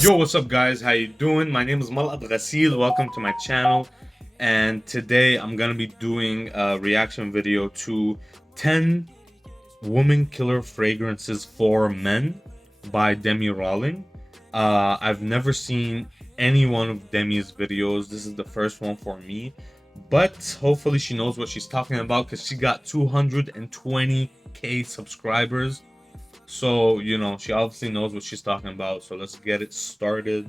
Yo, what's up guys? How you doing? My name is Malad Ghasil. Welcome to my channel. And today I'm gonna be doing a reaction video to 10 woman killer fragrances for men by Demi Rawling. I've never seen any one of Demi's videos. This is the first one for me, but hopefully she knows what she's talking about because she got 220k subscribers. So, you know, she obviously knows what she's talking about. So let's get it started.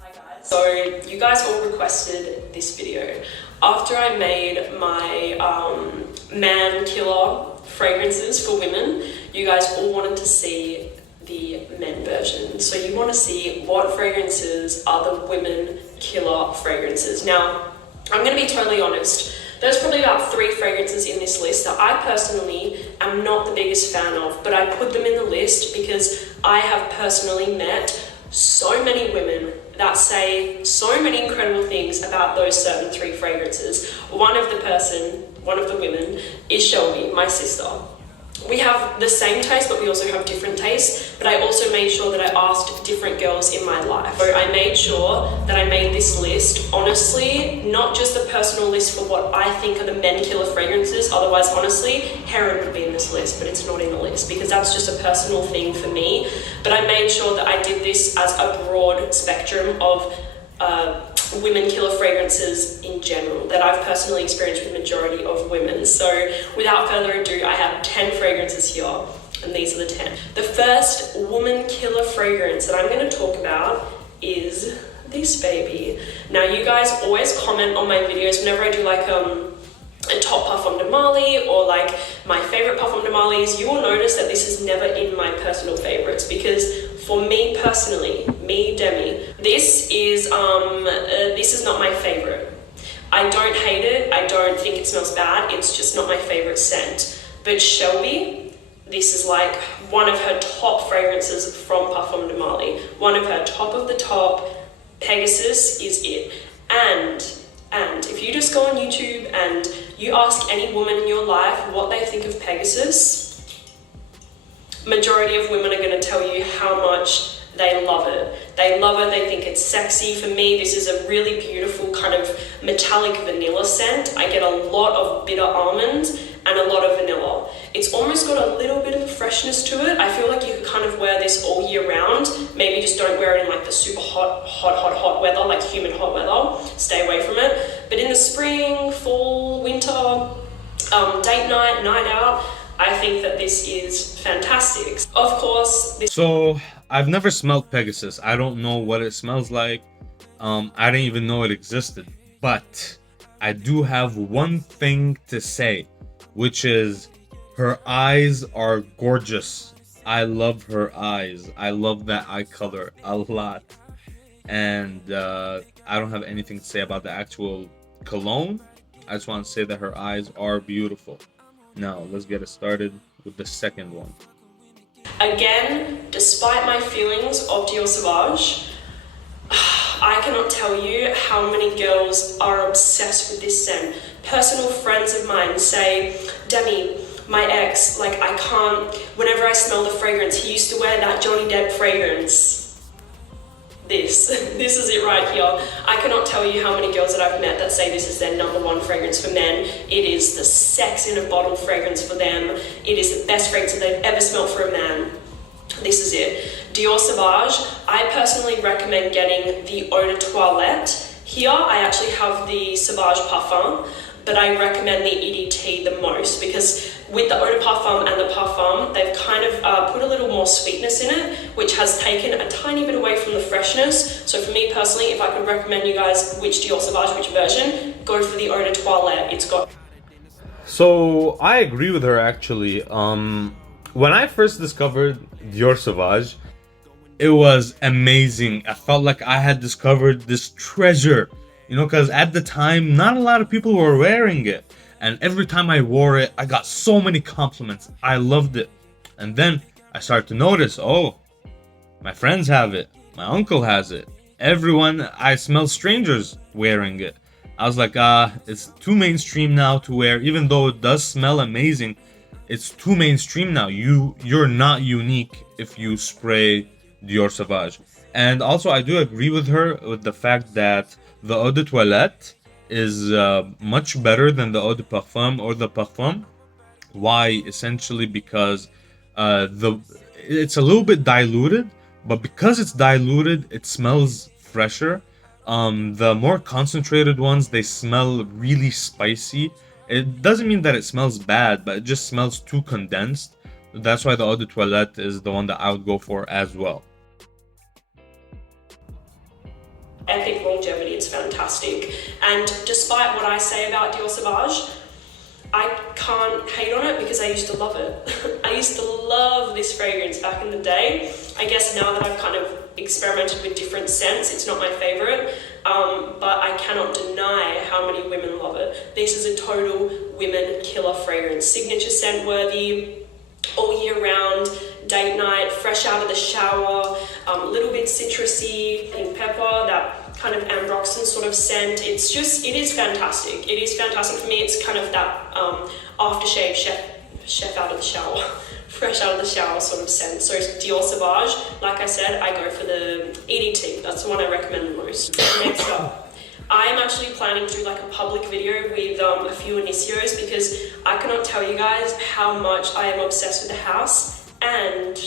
Hi guys. So you guys all requested this video. After I made my man killer fragrances for women, you guys all wanted to see the men version. So you want to see what fragrances are the women killer fragrances. Now, I'm going to be totally honest. There's probably about 3 fragrances in this list that I personally am not the biggest fan of, but I put them in the list because I have personally met so many women that say so many incredible things about those certain 3 fragrances. One of the women is Shelby, my sister. We have the same taste, but we also have different tastes. But I also made sure that I asked different girls in my life. So I made sure that I made this list, honestly, not just a personal list for what I think are the men killer fragrances. Otherwise, honestly, heroin would be in this list, but it's not in the list because that's just a personal thing for me. But I made sure that I did this as a broad spectrum of women killer fragrances in general that I've personally experienced with the majority of women. So without further ado, I have 10 fragrances here, and these are the 10. The first woman killer fragrance that I'm going to talk about is this baby. Now you guys always comment on my videos whenever I do like a top parfum de Mali or like my favorite parfum de Malis. You will notice that this is never in my personal favorites because for me personally, me Demi, this is not my favorite. I don't hate it. I don't think it smells bad. It's just not my favorite scent. But Shelby, this is like one of her top fragrances from Parfum de Mali. One of her top of the top. Pegasus is it. And if you just go on YouTube and you ask any woman in your life what they think of Pegasus, majority of women are going to tell you how much they love it. They love it, they think it's sexy. For me, this is a really beautiful kind of metallic vanilla scent. I get a lot of bitter almonds and a lot of vanilla. It's almost got a little bit of a freshness to it. I feel like you could kind of wear this all year round. Maybe just don't wear it in like the super hot weather, like humid hot weather. Stay away from it. But in the spring, fall, winter, date night, night out, I think that this is fantastic. Of course, So I've never smelled Pegasus. I don't know what it smells like. I didn't even know it existed. But I do have one thing to say, which is her eyes are gorgeous. I love her eyes. I love that eye color a lot. And I don't have anything to say about the actual cologne. I just want to say that her eyes are beautiful. Now, let's get it started with the second one. again, despite my feelings of Dior Sauvage, I cannot tell you how many girls are obsessed with this scent. Personal friends of mine say, Demi, my ex, like I can't, whenever I smell the fragrance, he used to wear that Johnny Depp fragrance. This is it right here. I cannot tell you how many girls that I've met that say this is their #1 fragrance for men. It is the sex in a bottle fragrance for them. It is the best fragrance that they've ever smelled for a man. This is it. Dior Sauvage, I personally recommend getting the Eau de Toilette. Here, I actually have the Sauvage Parfum, but I recommend the EDT the most because with the Eau de Parfum and the Parfum, they've kind of put a little more sweetness in it, which has taken a tiny bit away from the freshness. So for me personally, if I could recommend you guys which Dior Sauvage, which version, go for the Eau de Toilette. It's got... So I agree with her actually. When I first discovered Dior Sauvage, it was amazing. I felt like I had discovered this treasure, you know, because at the time, not a lot of people were wearing it. And every time I wore it, I got so many compliments. I loved it. And then I started to notice, oh, my friends have it. My uncle has it. Everyone, I smell strangers wearing it. I was like, it's too mainstream now to wear. Even though it does smell amazing, it's too mainstream now. You're not unique if you spray Dior Sauvage. And also, I do agree with her with the fact that the eau de toilette is much better than the eau de parfum or the parfum. Why? Essentially because the it's a little bit diluted, but because it's diluted, it smells fresher. The more concentrated ones, they smell really spicy. It doesn't mean that it smells bad, but it just smells too condensed. That's why the eau de toilette is the one that I would go for as well. Epic longevity, it's fantastic. And despite what I say about Dior Sauvage, I can't hate on it because I used to love it. I used to love this fragrance back in the day. I guess now that I've kind of experimented with different scents, it's not my favorite, but I cannot deny how many women love it. This is a total women killer fragrance. Signature scent worthy, all year round, date night, fresh out of the shower, a little bit citrusy, pink pepper, that kind of ambroxan sort of scent. It is fantastic. It is fantastic. For me, it's kind of that aftershave chef out of the shower, fresh out of the shower sort of scent. So Dior Sauvage, like I said, I go for the EDT. That's the one I recommend the most. Next up, I am actually planning to do like a public video with a few initios because I cannot tell you guys how much I am obsessed with the house, and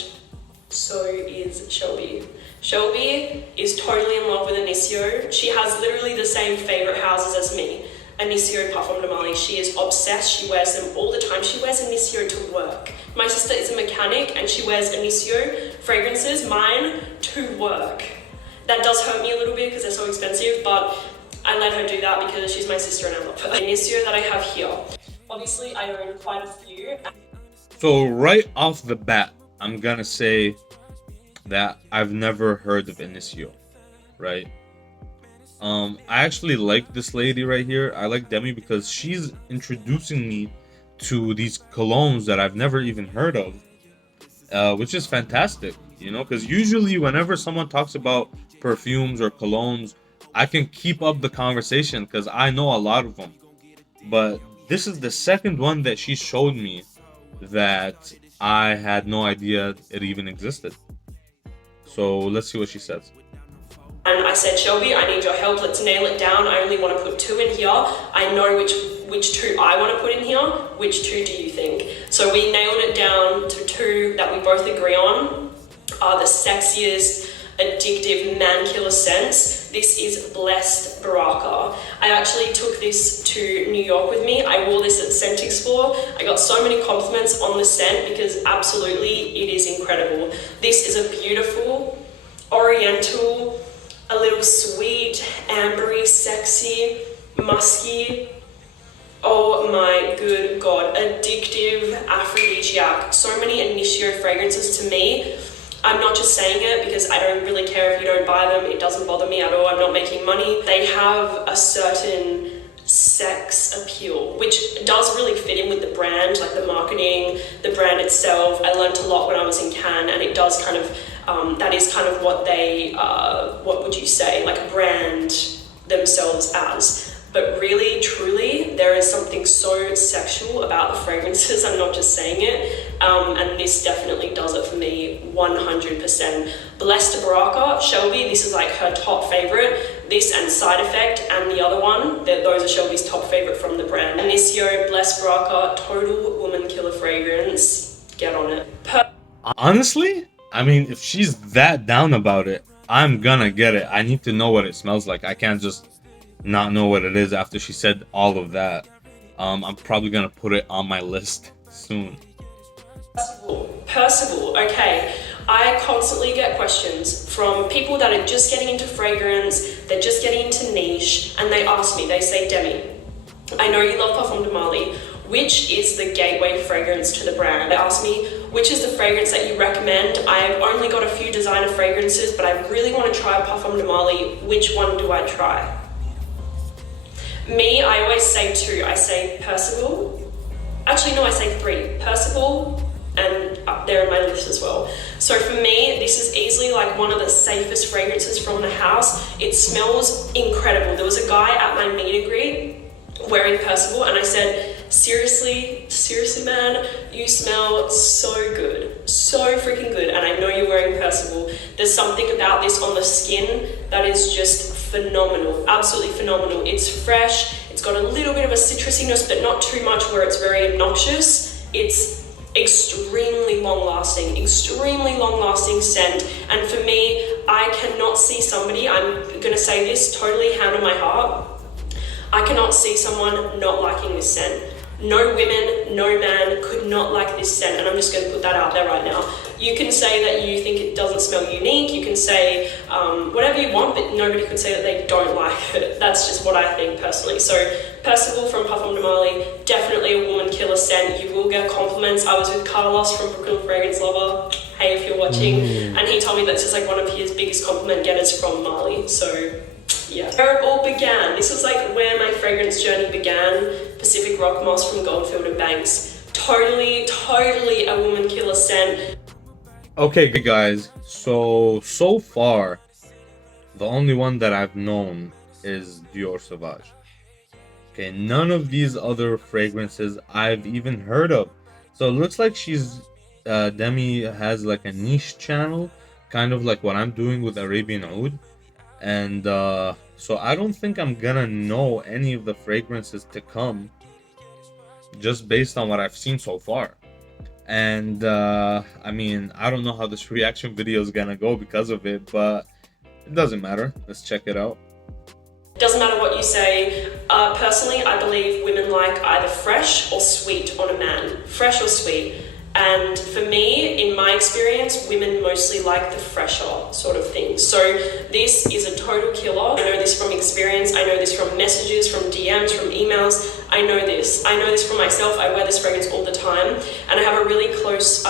so is Shelby. Shelby is totally in love with Initio. She has literally the same favorite houses as me. Initio Parfum de Mali. She is obsessed. She wears them all the time. She wears Initio to work. My sister is a mechanic and she wears Initio fragrances, mine, to work. That does hurt me a little bit because they're so expensive, but I let her do that because she's my sister and I love her. Initio that I have here. Obviously, I own quite a few. So right off the bat, I'm gonna say that I've never heard of Initio, right? I actually like this lady right here. I like Demi because she's introducing me to these colognes that I've never even heard of, which is fantastic, you know, because usually whenever someone talks about perfumes or colognes, I can keep up the conversation because I know a lot of them. But this is the second one that she showed me that I had no idea it even existed. So let's see what she says. And I said, Shelby, I need your help. Let's nail it down. I only want to put 2 in here. I know which 2 I want to put in here. Which 2 do you think? So we nailed it down to 2 that we both agree on are the sexiest, addictive man killer scents. This is Blessed Baraka. I actually took this to New York with me. I wore this at Scent Explore. I got so many compliments on the scent because absolutely it is incredible. This is a beautiful, oriental, a little sweet, ambery, sexy, musky, oh my good god, addictive aphrodisiac. So many Initio fragrances to me. I'm not just saying it because I don't really care if you don't buy them. It doesn't bother me at all. I'm not making money. They have a certain sex appeal, which does really fit in with the brand, like the marketing, the brand itself. I learned a lot when I was in Cannes, and it does kind of, that is kind of what they, what would you say, like brand themselves as. But really, truly, there is something so sexual about the fragrances. I'm not just saying it. And this definitely does it for me 100%. Blessed Baraka, Shelby, this is like her top favorite. This and Side Effect and the other one, those are Shelby's top favorite from the brand. Initio, Blessed Baraka, total woman killer fragrance. Get on it. Honestly, I mean, if she's that down about it, I'm gonna get it. I need to know what it smells like. I can't just not know what it is after she said all of that. I'm probably gonna put it on my list soon. Percival, okay. I constantly get questions from people that are just getting into fragrance, they're just getting into niche, and they ask me, they say, Demi, I know you love Parfum de Mali. Which is the gateway fragrance to the brand? They ask me, which is the fragrance that you recommend? I've only got a few designer fragrances, but I really want to try Parfum de Mali. Which one do I try? Me, I always say 2. I say Percival. Actually, no, I say 3. Percival, and up there in my list as well. So for me, this is easily like one of the safest fragrances from the house. It smells incredible. There was a guy at my meet and greet wearing Percival, and I said, seriously, man, you smell so good, so freaking good. And I know you're wearing Percival. There's something about this on the skin that is just phenomenal, absolutely phenomenal. It's fresh, it's got a little bit of a citrusiness, but not too much where it's very obnoxious. It's extremely long lasting scent. And for me, I cannot see somebody, I'm gonna say this totally hand on my heart, I cannot see someone not liking this scent. No women, no man could not like this scent, and I'm just going to put that out there right now. You can say that you think it doesn't smell unique, you can say whatever you want, but nobody could say that they don't like it. That's just what I think personally. So Percival from Parfum de Marly, definitely a woman killer scent. You will get compliments. I was with Carlos from Brooklyn Fragrance Lover, hey if you're watching, and he told me that's just like one of his biggest compliment getters from Marly. So yeah, where it all began. This was like where my fragrance journey began. Pacific Rock Moss from Goldfield and Banks. Totally a woman killer scent. Okay, guys. So far, the only one that I've known is Dior Sauvage. Okay, none of these other fragrances I've even heard of. So it looks like Demi has like a niche channel, kind of like what I'm doing with Arabian Oud. And so I don't think I'm gonna know any of the fragrances to come just based on what I've seen so far. And I mean, I don't know how this reaction video is gonna go because of it, but it doesn't matter. Let's check it out. Doesn't matter what you say. Personally, I believe women like either fresh or sweet on a man. Fresh or sweet. And for me, in my experience, women mostly like the fresher sort of thing. So this is a total killer. I know this from experience. I know this from messages, from DMs, from emails. I know this. I know this from myself. I wear this fragrance all the time. And I have a really close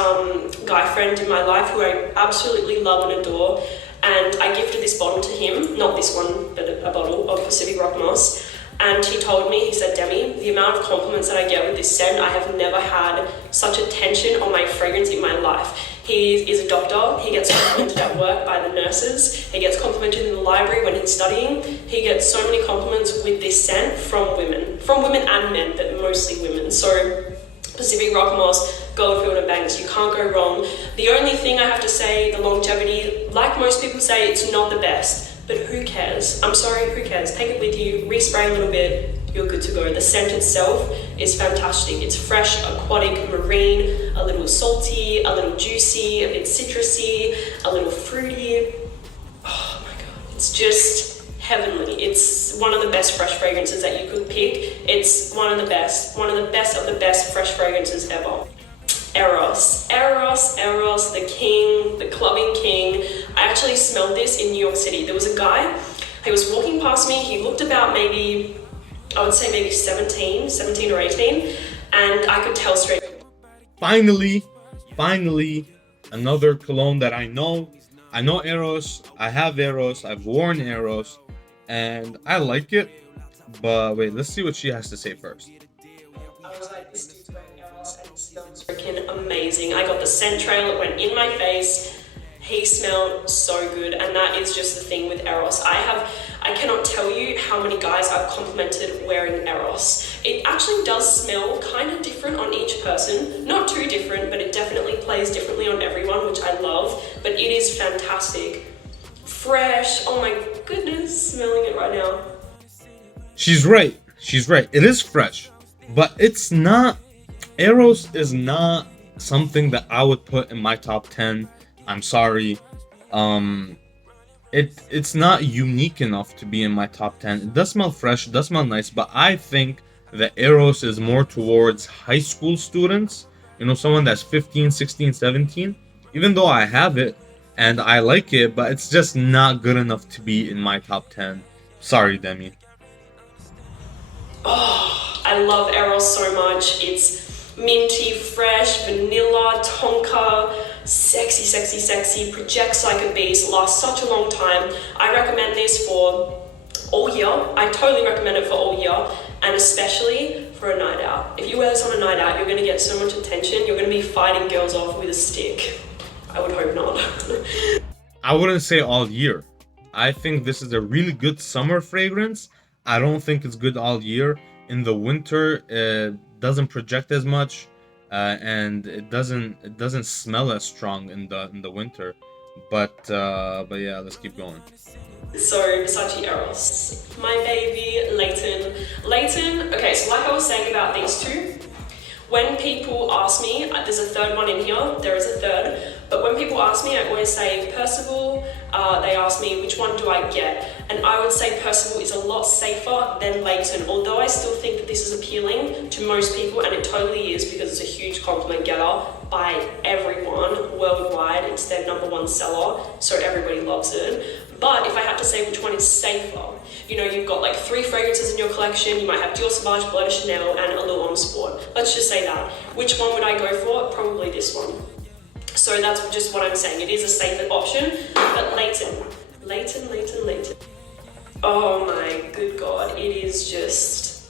guy friend in my life who I absolutely love and adore. And I gifted this bottle to him. Not this one, but a bottle of Pacific Rock Moss. And he told me, he said, Demi, the amount of compliments that I get with this scent, I have never had such attention on my fragrance in my life. He is a doctor. He gets complimented at work by the nurses. He gets complimented in the library when he's studying. He gets so many compliments with this scent from women and men, but mostly women. So Pacific Rock Moss, Goldfield and Banks, you can't go wrong. The only thing I have to say, the longevity, like most people say, it's not the best. But who cares? I'm sorry, who cares? Take it with you, respray a little bit, you're good to go. The scent itself is fantastic. It's fresh, aquatic, marine, a little salty, a little juicy, a bit citrusy, a little fruity. Oh my God, it's just heavenly. It's one of the best fresh fragrances that you could pick. It's one of the best of the best fresh fragrances ever. Eros, the king, the clubbing king. I actually smelled this in New York City. There was a guy, he was walking past me, he looked about maybe, I would say maybe 17 or 18, and I could tell straight. Finally, another cologne that I know. I know Eros, I have Eros, I've worn Eros, and I like it. But wait, let's see what she has to say first. I was like, this dude's wearing Eros and he smells freaking amazing. I got the scent trail, it went in my face. He smelled so good, and that is just the thing with Eros. I cannot tell you how many guys I've complimented wearing Eros. It actually does smell kind of different on each person. Not too different, but it definitely plays differently on everyone, which I love. But it is fantastic. Fresh, oh my goodness, smelling it right now. She's right. It is fresh, but it's not. Eros is not something that I would put in my top 10. I'm sorry. It's not unique enough to be in my top 10. It does smell fresh, it does smell nice, but I think that Eros is more towards high school students. You know, someone that's 15, 16, 17. Even though I have it and I like it, but it's just not good enough to be in my top 10. Sorry, Demi. Oh, I love Eros so much. It's minty, fresh, vanilla, tonka, sexy, projects like a beast, lasts such a long time. I recommend this for all year. I totally recommend it for all year, and especially for a night out. If you wear this on a night out, you're going to get so much attention. You're going to be fighting girls off with a stick. I would hope not. I wouldn't say all year. I think this is a really good summer fragrance. I don't think it's good all year. In the winter, doesn't project as much, and it doesn't smell as strong in the winter. But yeah, let's keep going. So Versace Eros, my baby Leighton. Leighton. Okay, so like I was saying about these two, when people ask me, there's a third one in here. There is a third, but when people ask me, I always say Percival. They ask me which one do I get, and I would say Percival is a lot safer than Leighton. Although I still think that this is appealing to most people, and it totally is because it's a huge compliment getter by everyone worldwide. It's their #1 seller, so everybody loves it. But if I had to say which one is safer, you know, you've got like 3 fragrances in your collection. You might have Dior Sauvage, Bleu de Chanel, and a L'Homme Sport. Let's just say that. Which one would I go for? Probably this one. So that's just what I'm saying. It is a safer option. But Leighton. Oh my good God. It is just,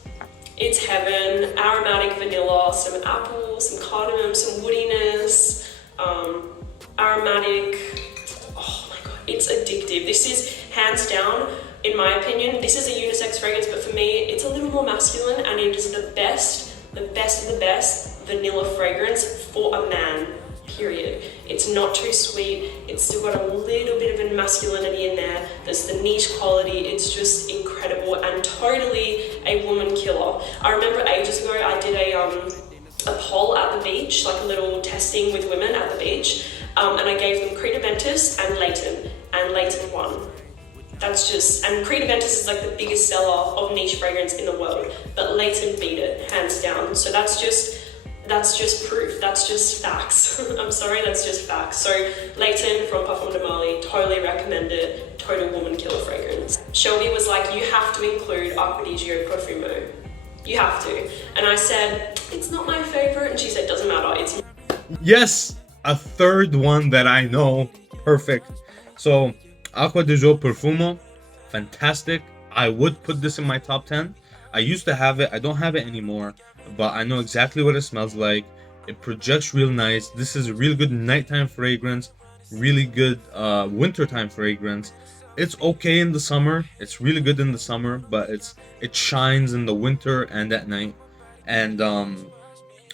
it's heaven. Aromatic vanilla, some apple, some cardamom, some woodiness, aromatic. Oh my God, it's addictive. This is hands down, in my opinion, this is a unisex fragrance, but for me, it's a little more masculine, and it is the best of the best vanilla fragrance for a man, period. It's not too sweet. It's still got a little bit of a masculinity in there. There's the niche quality. It's just incredible and totally a woman killer. I remember ages ago, I did a poll at the beach, like a little testing with women at the beach, and I gave them Creed Aventus and Leighton won. That's just, and Creed Aventus is like the biggest seller of niche fragrance in the world, but Leighton beat it, hands down. So that's just proof, that's just facts. I'm sorry, that's just facts. So Leighton from Parfum de Marly, totally recommend it, total woman killer fragrance. Shelby was like, you have to include Acqua di Gio Profumo. You have to. And I said, it's not my favorite, and she said, doesn't matter, it's Yes, a third one that I know. Perfect. So Acqua di Gio Profumo, fantastic. I would put this in my top 10. I used to have it. I don't have it anymore, but I know exactly what it smells like. It projects real nice. This is a really good nighttime fragrance, really good wintertime fragrance. It's okay in the summer. It's really good in the summer, but it shines in the winter and at night. And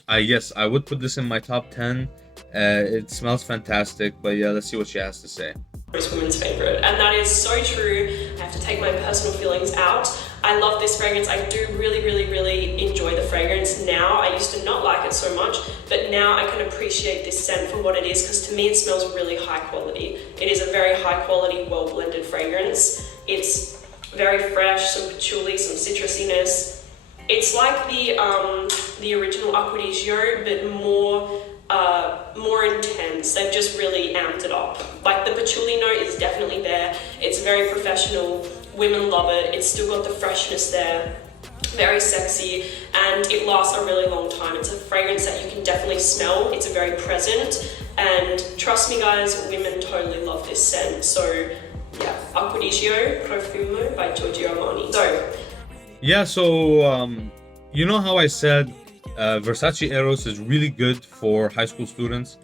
I would put this in my top 10. It smells fantastic, but yeah, let's see what she has to say. Most women's favorite, and that is so true. I have to take my personal feelings out. I love this fragrance. I do really enjoy the fragrance now. I used to not like it so much, but now I can appreciate this scent for what it is, because to me it smells really high quality. It is a very high quality, well blended fragrance. It's very fresh, some patchouli, some citrusiness. It's like the original Acqua di Gio, but more intense. They've just really amped it up. Like the patchouli note is definitely there. It's very professional. Women love it. It's still got the freshness there. Very sexy, and it lasts a really long time. It's a fragrance that you can definitely smell. It's very present, and trust me guys, women totally love this scent. So yeah, Acqua di Gio Profumo by Giorgio Armani. So you know how I said Versace Eros is really good for high school students.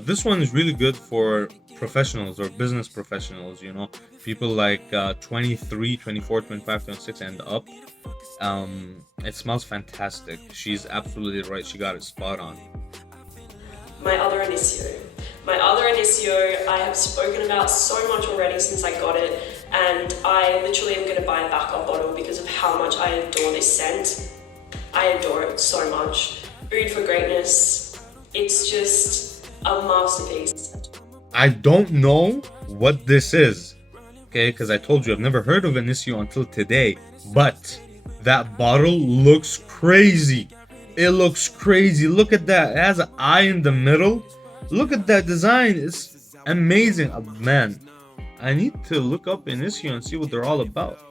This one is really good for professionals or business professionals, you know, people like 23, 24, 25, 26 and up. It smells fantastic. She's absolutely right. She got it spot on. My other Initio, I have spoken about so much already since I got it, and I literally am going to buy a backup bottle because of how much I adore this scent. I adore it so much. Oud for Greatness. It's just a masterpiece. I don't know what this is, okay, because I told you I've never heard of Initio until today, but that bottle looks crazy. It looks crazy. Look at that. It has an eye in the middle. Look at that design. It's amazing. Man, I need to look up Initio and see what they're all about.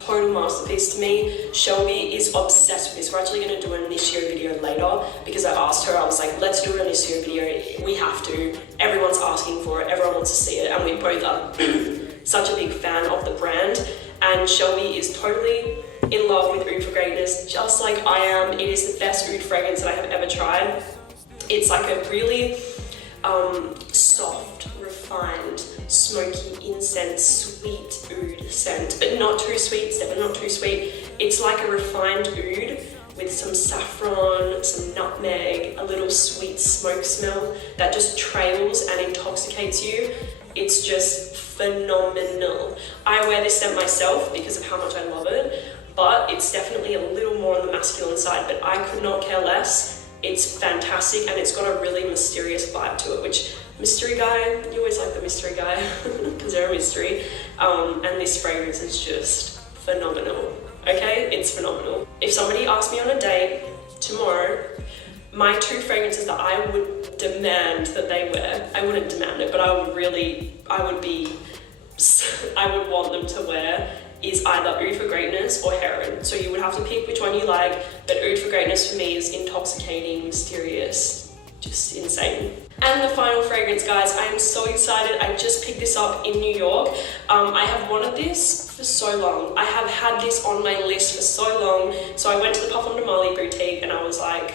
Total masterpiece to me. Shelby is obsessed with this. We're actually going to do an Initio video later because I asked her, I was like, let's do an Initio video. We have to. Everyone's asking for it. Everyone wants to see it. And we both are such a big fan of the brand. And Shelby is totally in love with Oud for Greatness, just like I am. It is the best oud fragrance that I have ever tried. It's like a really soft, refined, smoky incense, sweet oud scent, but not too sweet. It's definitely not too sweet. It's like a refined oud with some saffron, some nutmeg, a little sweet smoke smell that just trails and intoxicates you. It's just phenomenal. I wear this scent myself because of how much I love it, but it's definitely a little more on the masculine side, but I could not care less. It's fantastic, and it's got a really mysterious vibe to it, which mystery guy, you always like the mystery guy because they're a mystery. And this fragrance is just phenomenal. Okay, it's phenomenal. If somebody asked me on a date tomorrow, my 2 fragrances that I would demand that they wear, I wouldn't demand it, but I would want them to wear is either Oud for Greatness or Heron. So you would have to pick which one you like, but Oud for Greatness for me is intoxicating, mysterious, just insane. And the final fragrance, guys, I am so excited. I just picked this up in New York. I have wanted this for so long. I have had this on my list for so long. So I went to the Parfum de Marly boutique and I was like,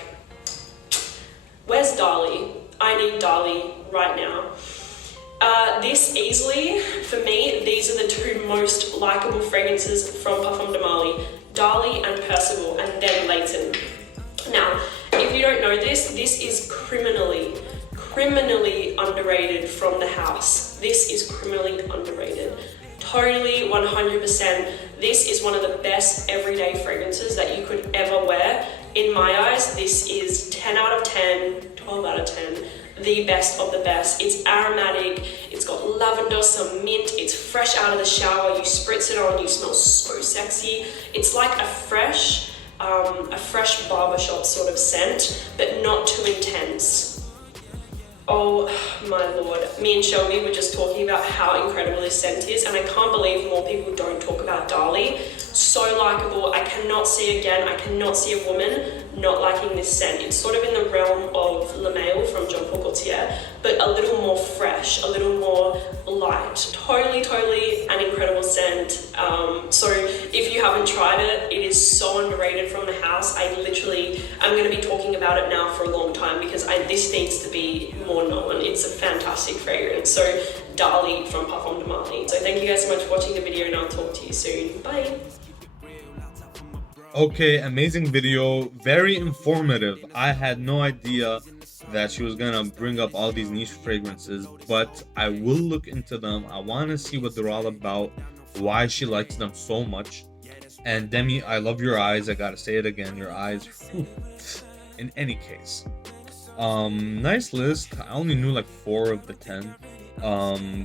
where's Dali? I need Dali right now. This easily, for me, these are the 2 most likable fragrances from Parfum de Marly, Dali and Percival, and then Leighton. Now, if you don't know this, this is criminally underrated from the house. This is criminally underrated. Totally, 100%. This is one of the best everyday fragrances that you could ever wear. In my eyes, this is 10 out of 10, 12 out of 10. The best of the best. It's aromatic, it's got lavender, some mint, it's fresh out of the shower, you spritz it on, you smell so sexy. It's like a fresh barbershop sort of scent, but not too intense. Oh my lord, me and Shelby were just talking about how incredible this scent is, and I can't believe more people don't talk about Dali. So likable. I cannot see a woman not liking this scent. It's sort of in the realm of Le Male from Jean Paul Gaultier, but a little more fresh, a little more light. Totally an incredible scent. So if you haven't tried it, it is so underrated from the house. I'm going to be talking about it now for a long time because this needs to be more known. It's a fantastic fragrance. So Dali from Parfum de Marly. So thank you guys so much for watching the video, and I'll talk to you soon. Bye. Okay, amazing video, very informative. I had no idea that she was gonna bring up all these niche fragrances, but I will look into them. I want to see what they're all about, why she likes them so much. And Demi, I love your eyes. I gotta say it again, your eyes. Whew. In any case, nice list. I only knew like 4 of the 10.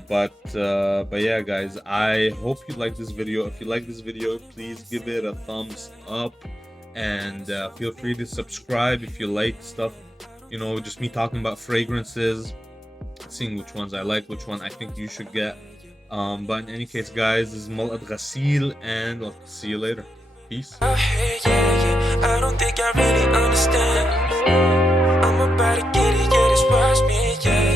But yeah, guys, I hope you like this video. If you like this video, please give it a thumbs up, and feel free to subscribe if you like stuff, you know, just me talking about fragrances, seeing which ones I like, which one I think you should get. But in any case, guys, this is Mulad Ghassil, and I'll see you later. Peace. I don't think I really understand. I'm about to get it, yeah, just watch me, yeah.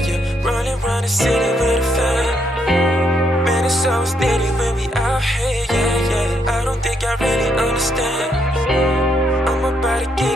Running around the city with a fan. Man, it's so steady when we out here, yeah. I don't think I really understand. I'm about to get